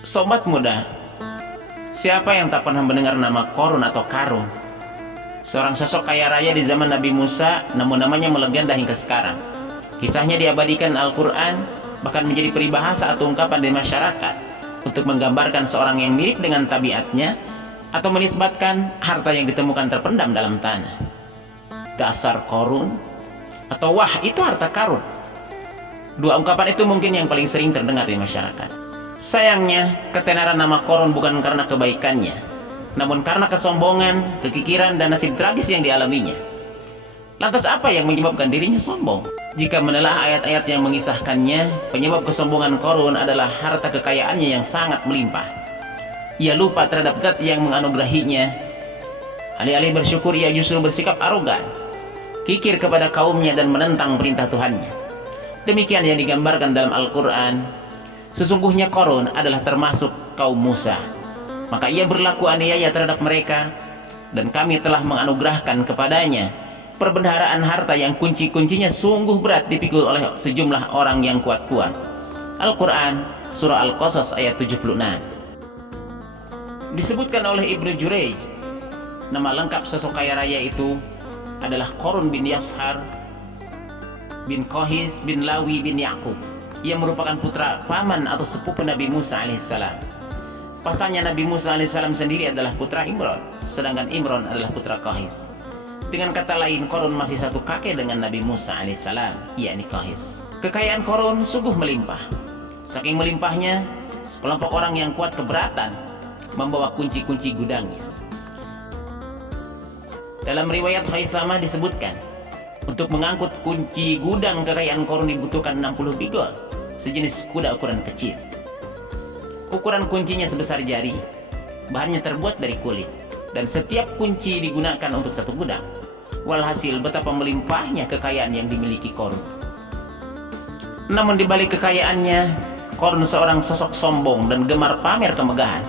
Sobat muda, siapa yang tak pernah mendengar nama Korun atau Karun? Seorang sosok kaya raya di zaman Nabi Musa, namun namanya melegenda hingga sekarang. Kisahnya diabadikan Al-Quran, bahkan menjadi peribahasa atau ungkapan di masyarakat untuk menggambarkan seorang yang mirip dengan tabiatnya atau menisbatkan harta yang ditemukan terpendam dalam tanah. Dasar Korun atau wah itu harta karun. Dua ungkapan itu mungkin yang paling sering terdengar di masyarakat. Sayangnya, ketenaran nama Korun bukan karena kebaikannya, namun karena kesombongan, kekikiran, dan nasib tragis yang dialaminya. Lantas apa yang menyebabkan dirinya sombong? Jika menelah ayat-ayat yang mengisahkannya, penyebab kesombongan Korun adalah harta kekayaannya yang sangat melimpah. Ia lupa terhadap zat yang menganugerahinya. Alih-alih bersyukur, ia justru bersikap arogan, kikir kepada kaumnya dan menentang perintah Tuhannya. Demikian yang digambarkan dalam Al-Quran. Sesungguhnya Korun adalah termasuk kaum Musa. Maka ia berlaku aniaya terhadap mereka, dan kami telah menganugerahkan kepadanya perbendaharaan harta yang kunci-kuncinya sungguh berat dipikul oleh sejumlah orang yang kuat-kuat. Al-Quran, Surah Al-Qasas ayat 76. Disebutkan oleh Ibnu Jurayj, nama lengkap sosok kaya raya itu adalah Korun bin Yashar bin Kohis bin Lawi bin Yakub. Ia merupakan putra paman atau sepupu Nabi Musa alaihissalam. Pasalnya Nabi Musa alaihissalam sendiri adalah putra Imron, sedangkan Imron adalah putra Kohis. Dengan kata lain, Korun masih satu kakek dengan Nabi Musa alaihissalam, yakni Kohis. Kekayaan Korun sungguh melimpah. Saking melimpahnya, sekelompok orang yang kuat keberatan membawa kunci-kunci gudangnya. Dalam riwayat Khaisamah disebutkan, untuk mengangkut kunci gudang kekayaan Korun dibutuhkan 60 bigol, sejenis kuda ukuran kecil. Ukuran kuncinya sebesar jari, bahannya terbuat dari kulit, dan setiap kunci digunakan untuk satu gudang. Walhasil betapa melimpahnya kekayaan yang dimiliki Korun. Namun di balik kekayaannya, Korun seorang sosok sombong dan gemar pamer kemegahan.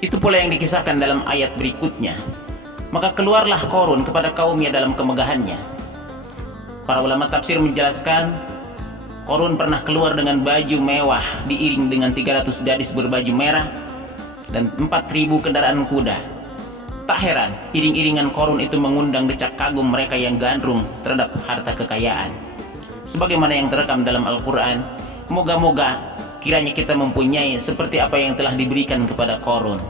Itu pula yang dikisahkan dalam ayat berikutnya. Maka keluarlah Korun kepada kaumnya dalam kemegahannya. Para ulama tafsir menjelaskan, Korun pernah keluar dengan baju mewah diiring dengan 300 gadis berbaju merah dan 4.000 kendaraan kuda. Tak heran, iring-iringan Korun itu mengundang decak kagum mereka yang gandrung terhadap harta kekayaan. Sebagaimana yang terekam dalam Al-Quran, moga-moga kiranya kita mempunyai seperti apa yang telah diberikan kepada Korun.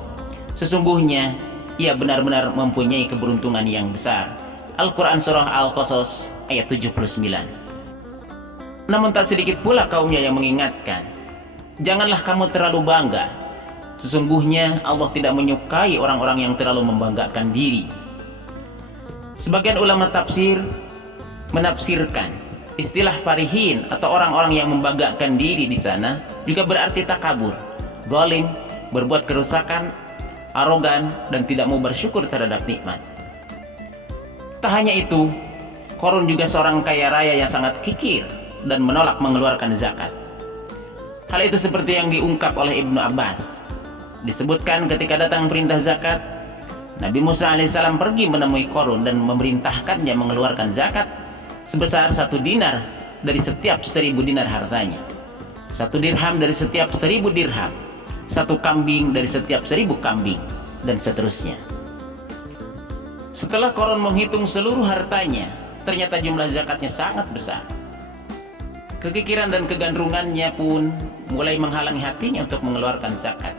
Sesungguhnya, ia benar-benar mempunyai keberuntungan yang besar. Al-Quran Surah Al-Qasas ayat 79. Namun tak sedikit pula kaumnya yang mengingatkan, janganlah kamu terlalu bangga. Sesungguhnya Allah tidak menyukai orang-orang yang terlalu membanggakan diri. Sebagian ulama tafsir menafsirkan istilah farihin atau orang-orang yang membanggakan diri di sana juga berarti takabur, zalim, berbuat kerusakan, arogan, dan tidak mau bersyukur terhadap nikmat. Tak hanya itu, Korun juga seorang kaya raya yang sangat kikir dan menolak mengeluarkan zakat. Hal itu seperti yang diungkap oleh Ibnu Abbas. Disebutkan ketika datang perintah zakat, Nabi Musa alaihissalam pergi menemui Korun dan memerintahkannya mengeluarkan zakat sebesar 1 dinar dari setiap 1000 dinar hartanya, 1 dirham dari setiap 1000 dirham, 1 kambing dari setiap 1000 kambing, dan seterusnya. Setelah Korun menghitung seluruh hartanya, ternyata jumlah zakatnya sangat besar. Kekikiran dan kegandrungannya pun mulai menghalangi hatinya untuk mengeluarkan zakat.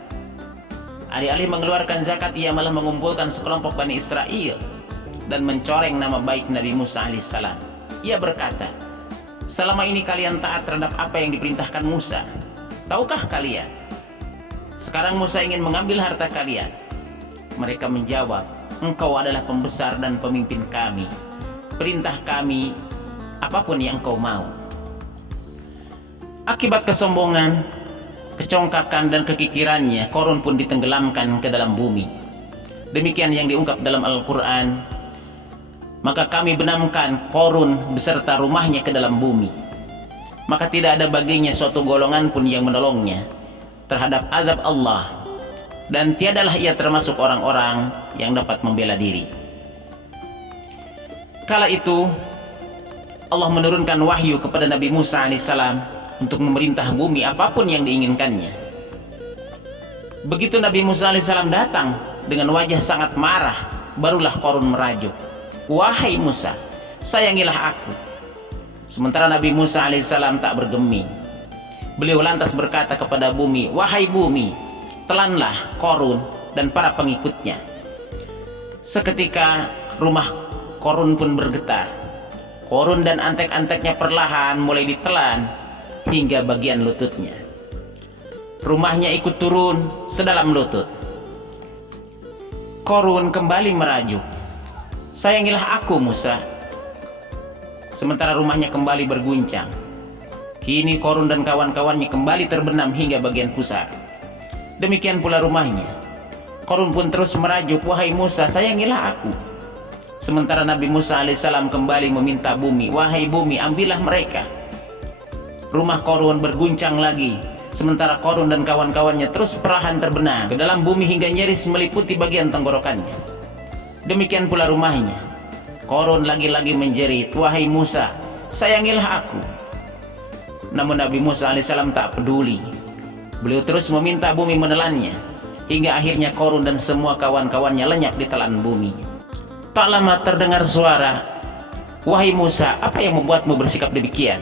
Alih-alih mengeluarkan zakat, ia malah mengumpulkan sekelompok Bani Israel dan mencoreng nama baik Nabi Musa alaihissalam. Ia berkata, selama ini kalian taat terhadap apa yang diperintahkan Musa. Tahukah kalian, sekarang Musa ingin mengambil harta kalian? Mereka menjawab, engkau adalah pembesar dan pemimpin kami. Perintah kami apapun yang engkau mau. Akibat kesombongan, kecongkakan, dan kekikirannya, Korun pun ditenggelamkan ke dalam bumi. Demikian yang diungkap dalam Al-Quran. Maka kami benamkan Korun beserta rumahnya ke dalam bumi. Maka tidak ada baginya suatu golongan pun yang menolongnya terhadap azab Allah. Dan tiadalah ia termasuk orang-orang yang dapat membela diri. Kala itu, Allah menurunkan wahyu kepada Nabi Musa alaihissalam untuk memerintah bumi apapun yang diinginkannya. Begitu Nabi Musa alaihissalam datang dengan wajah sangat marah, barulah Qarun merajuk, "Wahai Musa, sayangilah aku." Sementara Nabi Musa alaihissalam tak bergeming. Beliau lantas berkata kepada bumi, "Wahai bumi, telanlah Qarun dan para pengikutnya." Seketika rumah Qarun pun bergetar. Qarun dan antek-anteknya perlahan mulai ditelan hingga bagian lututnya. Rumahnya ikut turun sedalam lutut. Qarun kembali merajuk, "Sayangilah aku Musa." Sementara rumahnya kembali berguncang. Kini Qarun dan kawan-kawannya kembali terbenam hingga bagian pusar. Demikian pula rumahnya. Qarun pun terus merajuk, "Wahai Musa, sayangilah aku." Sementara Nabi Musa alaihissalam kembali meminta bumi, "Wahai bumi, ambillah mereka." Rumah Qarun berguncang lagi. Sementara Qarun dan kawan-kawannya terus perlahan terbenam ke dalam bumi hingga nyaris meliputi bagian tenggorokannya. Demikian pula rumahnya. Qarun lagi-lagi menjerit, "Wahai Musa, sayangilah aku." Namun Nabi Musa alaihissalam tak peduli. Beliau terus meminta bumi menelannya, hingga akhirnya Qarun dan semua kawan-kawannya lenyap di telan bumi. Tak lama terdengar suara, "Wahai Musa, apa yang membuatmu bersikap demikian?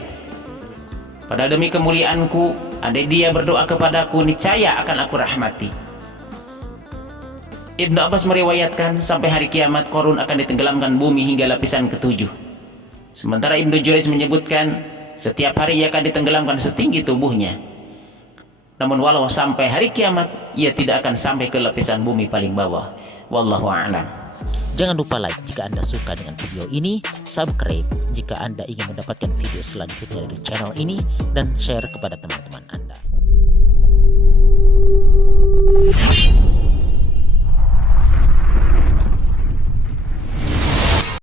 Pada demi kemuliaanku, andai dia berdoa kepadaku, niscaya akan aku rahmati." Ibnu Abbas meriwayatkan sampai hari kiamat Qarun akan ditenggelamkan bumi hingga lapisan ketujuh. Sementara Ibnu Jurayj menyebutkan setiap hari ia akan ditenggelamkan setinggi tubuhnya. Namun walau sampai hari kiamat, ia tidak akan sampai ke lapisan bumi paling bawah. Wallahu a'lam. Jangan lupa like jika Anda suka dengan video ini, subscribe jika Anda ingin mendapatkan video selanjutnya dari channel ini, dan share kepada teman-teman Anda.